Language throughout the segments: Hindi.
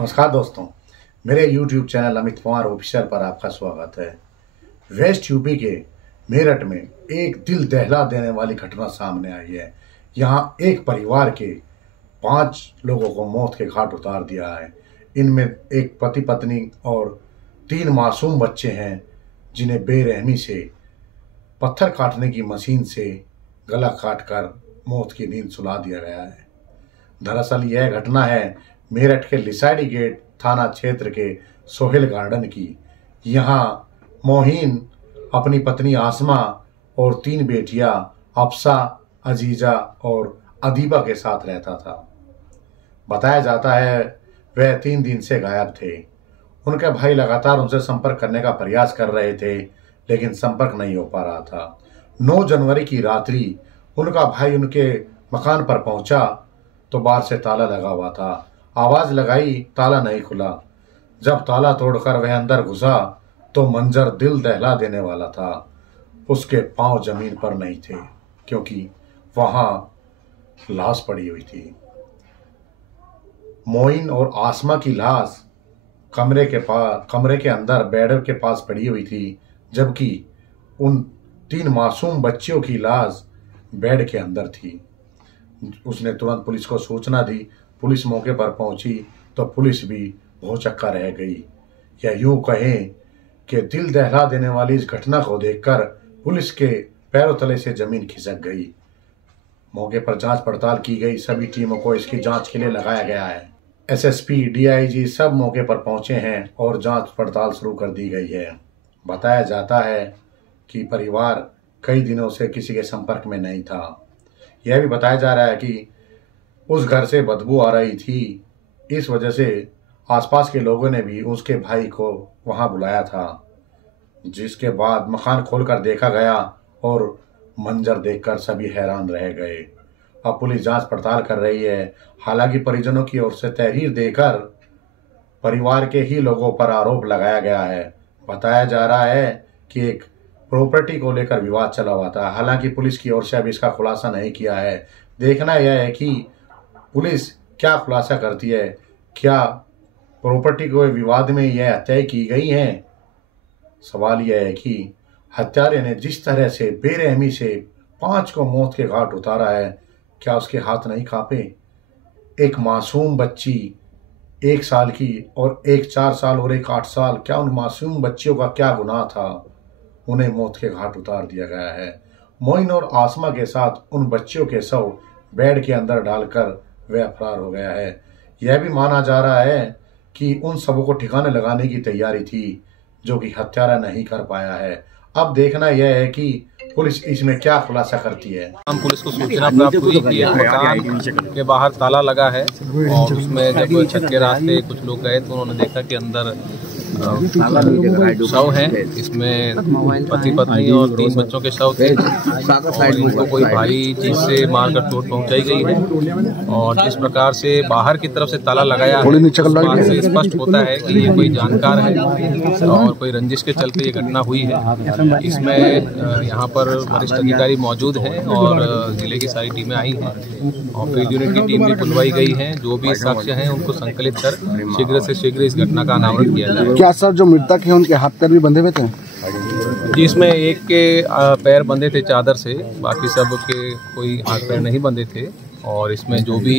नमस्कार दोस्तों, मेरे YouTube channel Amit Pawar official पर आपका स्वागत है। वेस्ट यूपी के मेरठ में एक दिल दहला देने वाली घटना सामने आई है। यहाँ एक परिवार के 5 लोगों को मौत के घाट उतार दिया है। इनमें एक पति पत्नी और 3 मासूम बच्चे हैं, जिन्हें बेरहमी से पत्थर काटने की मशीन से गला काटकर मौत की नींद सुला दिया गया है। दरअसल यह घटना है मेरठ के लिसाड़ी गेट थाना क्षेत्र के सोहेल गार्डन की। यहाँ मोहीन अपनी पत्नी आसमा और 3 बेटियां अफसा, अजीजा और अदीबा के साथ रहता था। बताया जाता है वह 3 दिन से गायब थे। उनके भाई लगातार उनसे संपर्क करने का प्रयास कर रहे थे, लेकिन संपर्क नहीं हो पा रहा था। 9 जनवरी की रात्रि उनका भाई उनके मकान पर पहुंचा तो बाहर से ताला लगा हुआ था। आवाज लगाई, ताला नहीं खुला। जब ताला तोड़कर वह अंदर घुसा तो मंजर दिल दहला देने वाला था। उसके पांव जमीन पर नहीं थे, क्योंकि वहां लाश पड़ी हुई थी। मोइन और आसमा की लाश कमरे के अंदर बेड के पास पड़ी हुई थी, जबकि उन 3 मासूम बच्चियों की लाश बेड के अंदर थी। उसने तुरंत पुलिस को सूचना दी। पुलिस मौके पर पहुंची तो पुलिस भी भौचक्का रह गई, या यूं कहें कि दिल दहला देने वाली इस घटना को देखकर पुलिस के पैरों तले से जमीन खिसक गई। मौके पर जांच पड़ताल की गई। सभी टीमों को इसकी जांच के लिए लगाया गया है। एसएसपी, डीआईजी सब मौके पर पहुंचे हैं और जांच पड़ताल शुरू कर दी गई है। बताया जाता है कि परिवार कई दिनों से किसी के संपर्क में नहीं था। यह भी बताया जा रहा है कि उस घर से बदबू आ रही थी। इस वजह से आसपास के लोगों ने भी उसके भाई को वहां बुलाया था, जिसके बाद मकान खोलकर देखा गया और मंजर देखकर सभी हैरान रह गए। अब पुलिस जांच पड़ताल कर रही है। हालांकि परिजनों की ओर से तहरीर देकर परिवार के ही लोगों पर आरोप लगाया गया है। बताया जा रहा है कि एक प्रॉपर्टी को लेकर विवाद चला हुआ था। हालांकि पुलिस की ओर से अभी इसका खुलासा नहीं किया है। देखना यह है कि पुलिस क्या खुलासा करती है। क्या प्रॉपर्टी के विवाद में यह हत्याएं की गई हैं? सवाल यह है कि हत्यारे ने जिस तरह से बेरहमी से 5 को मौत के घाट उतारा है, क्या उसके हाथ नहीं कांपे? एक मासूम बच्ची 1 साल की और एक 4 साल और एक 8 साल, क्या उन मासूम बच्चियों का क्या गुनाह था? उन्हें मौत के घाट उतार दिया गया है। मोइन और आसमा के साथ उन बच्चियों के शव बेड के अंदर डालकर वह फरार हो गया है। यह भी माना जा रहा है कि उन सबों को ठिकाने लगाने की तैयारी थी, जो कि हत्यारा नहीं कर पाया है। अब देखना यह है कि पुलिस इसमें क्या खुलासा करती है। हम पुलिस को सूचना प्राप्त हुई कि मकान के बाहर ताला लगा है, और उसमें जब छत के रास्ते कुछ लोग गए तो उन्होंने देखा कि अंदर शव है। इसमें पति पत्नी और 3 बच्चों के शव थे, और इनको कोई भारी चीज से मारकर चोट पहुंचाई गई है। और जिस प्रकार से बाहर की तरफ से ताला लगाया है, इस बात से स्पष्ट होता है कि ये कोई जानकार है और कोई रंजिश के चलते ये घटना हुई है। इसमें यहाँ पर वरिष्ठ अधिकारी मौजूद हैं और जिले की सारी टीमें आई हैं और फील्ड यूनिट की टीम भी बुलवाई गई है। जो भी साक्ष्य हैं उनको संकलित कर शीघ्र से शीघ्र इस घटना का अनावरण किया जाए। क्या सर जो मृतक है उनके हाथ पैर भी बंधे हुए थे? जी, इसमें एक के पैर बंधे थे चादर से, बाकी सब के कोई हाथ पैर नहीं बंधे थे। और इसमें जो भी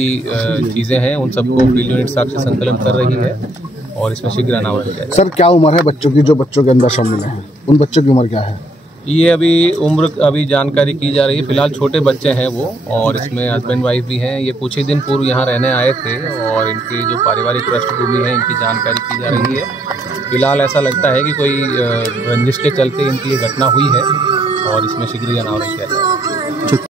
चीजें हैं उन सबको फील्ड यूनिट साक्ष्य संकलन कर रही है और इसमें शीघ्र अनावरण किया जाए। सर क्या उम्र है बच्चों की, जो बच्चों के अंदर शामिल हैं? उन बच्चों की उम्र क्या है? ये अभी जानकारी की जा रही है। फिलहाल छोटे बच्चे हैं वो, और इसमें हस्बैंड वाइफ भी हैं। ये कुछ ही दिन पूर्व यहाँ रहने आए थे और इनकी जो पारिवारिक पृष्ठभूमि है इनकी जानकारी की जा रही है। फिलहाल ऐसा लगता है कि कोई रंजिश के चलते इनकी ये घटना हुई है और इसमें शीघ्र अनावरण किया जाएगा।